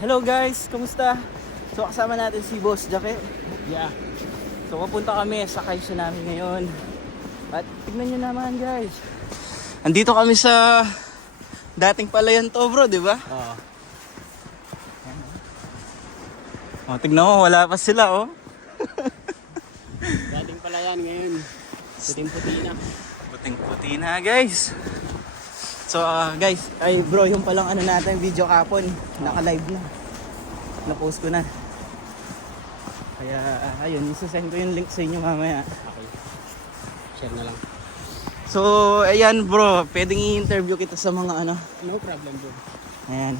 Hello guys, kumusta? So kasama natin si Boss Jake. Yeah. So papunta kami sa kaisyo namin ngayon. At tignan nyo naman guys. Andito kami sa dating palayan to bro, di ba? Oo. Oh, tignan mo, wala pa sila oh. Dating pala yan ngayon. Puting-puti na. Puting-puti na guys. So guys, ay bro, yung palang ano natin, video kapon, naka-live na. Na-post ko na. Kaya ayun, isasend ko yung link sa inyo mamaya. Okay. Share na lang. So ayan bro, pwedeng i-interview kita sa mga ano. No problem bro. Ayan.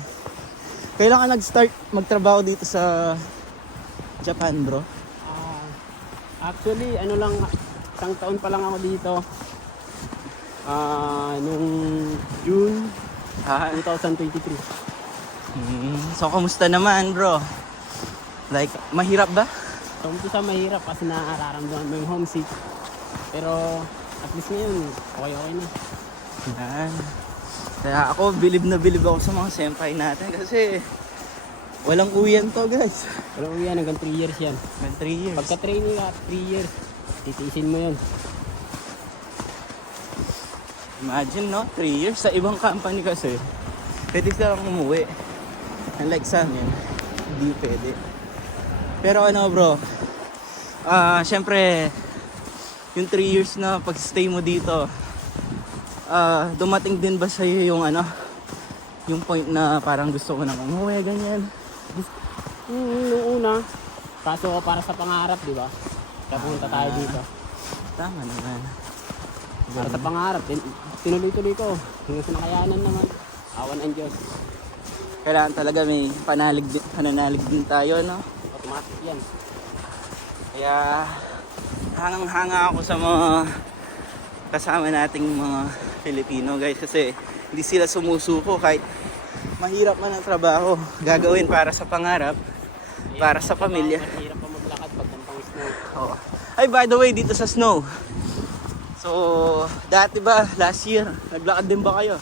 Kailan ka nag-start magtrabaho dito sa Japan bro? Actually, ano lang, isang taon pa lang ako dito. Nung June 2023. So kamusta naman bro? Like, mahirap ba? So, umpisa mahirap kasi nararamdaman mo yung homesick. Pero, at least ngayon, okay na. Yan. Kaya ako, bilib na bilib ako sa mga senpai natin kasi walang uwian to guys. Pero yan, hanggang 3 years yan. Hanggang 3 years. Pagka-training ka, 3 years, titiisin mo yun. Imagine no, 3 years sa ibang company kasi pwede silang umuwi. Unlike sa amin, hindi pwede. Pero ano bro, syempre yung 3 years na pag-stay mo dito, dumating din ba sa'yo yung ano, yung point na parang gusto ko nang umuwi, ganyan? Nung una, kaso para sa pangarap, di ba? Kaya pumunta tayo dito. Tama naman. Para sa pangarap, tinuloy-tuloy ko. Hanggang sa nakayanan naman. Awan ang Diyos. Kailangan talaga may pananalig din tayo, no? Automatic yan. Kaya hangang-hanga ako sa mga kasama nating mga Pilipino guys kasi hindi sila sumusuko kahit mahirap man ang trabaho. Gagawin para sa pangarap, para sa pamilya. Mahirap pa maglakad pag nampang snow. Oh. Ay, by the way, dito sa snow. So, dati ba, last year, naglakad din ba kayo?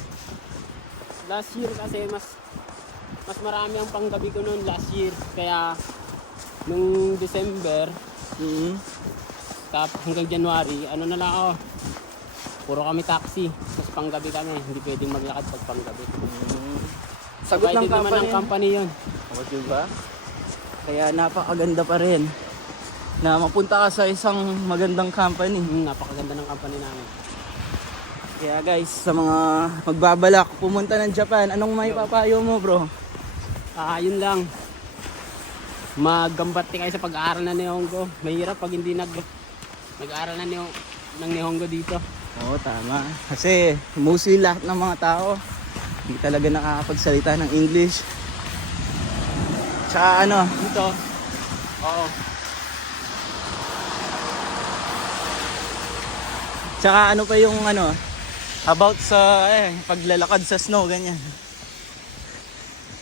Last year kasi mas marami ang panggabi ko noon last year. Kaya nung December, hanggang January, ano na lang ako. Puro kami taxi. Mas panggabi kami. Hindi pwedeng maglakad pag panggabi. Sagot ng naman company. ng company yun. O, diba? Kaya napakaganda pa rin na mapunta ka sa isang magandang company. Napakaganda ng company namin. Kaya guys, sa mga magbabalak pumunta ng Japan, anong may papayo mo bro? Yun lang. Maggambati kayo sa pag-aaral ng Nihongo. Mahirap pag hindi nag-aaral ng Nihongo dito. Oo, tama. Kasi mostly lahat ng mga tao hindi talaga nakakapagsalita ng English. Tsaka ano, Dito, oo. tsaka ano pa yung ano, about sa paglalakad sa snow, ganyan.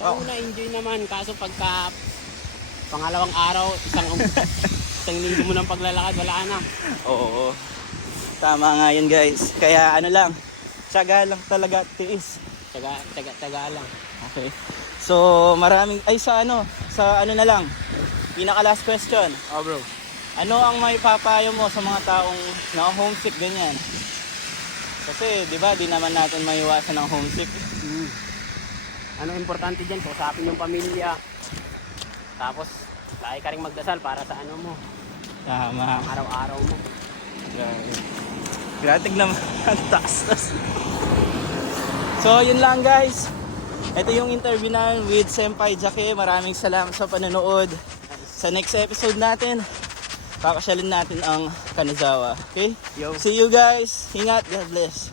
So, na-enjoy naman. Kaso pagka pangalawang araw, isang linggo mo ng paglalakad, wala na. Oo. Tama nga yun guys. Kaya ano lang, tsaga lang talaga, tiis. Taga lang. Okay. So maraming, sa ano na lang, pinaka last question. Oh bro. Ano ang may papayo mo sa mga taong na-homesick ganyan? Kasi 'di ba, di naman natin maiwasan ng homesick. Ano importante diyan, kausapin yung pamilya. Tapos lagi ka ring magdasal para sa ano mo, Tama. araw-araw mo. Gratig naman ang taas. So yun lang guys. Ito yung interview namin with Senpai Jake. Maraming salamat sa panonood. Sa next episode natin, papasyalin natin ang Kanazawa. Okay? Yo. See you guys. Ingat. God bless.